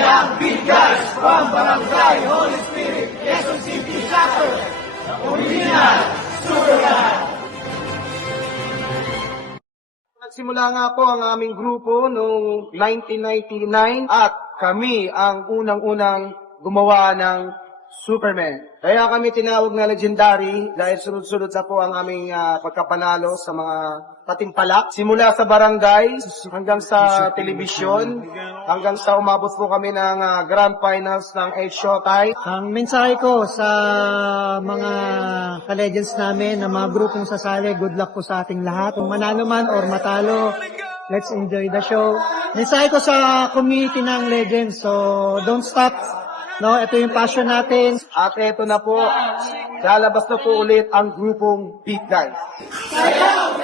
ang Beat Guys from Barangay Holy Spirit, Quezon City, Chapter. Original Superman. Nagsimula nga po ang aming grupo noong 1999 at kami ang unang-unang gumawa ng Superman. Kaya kami tinawag na legendary dahil sunod-sunod na po ang aming pagkapanalo sa mga patimpalak. Simula sa barangay hanggang sa telebisyon, hanggang sa umabot po kami ng grand finals ng 8 Showtime. Ang mensahe ko sa mga ka-legends namin, na mga grupong sasali, good luck po sa ating lahat. Kung manalo man or matalo, let's enjoy the show. Mensahe ko sa community ng legends, so don't stop. No, ito yung passion natin. At eto na po, lalabas na po ulit ang grupong Beat Guys. Sayaw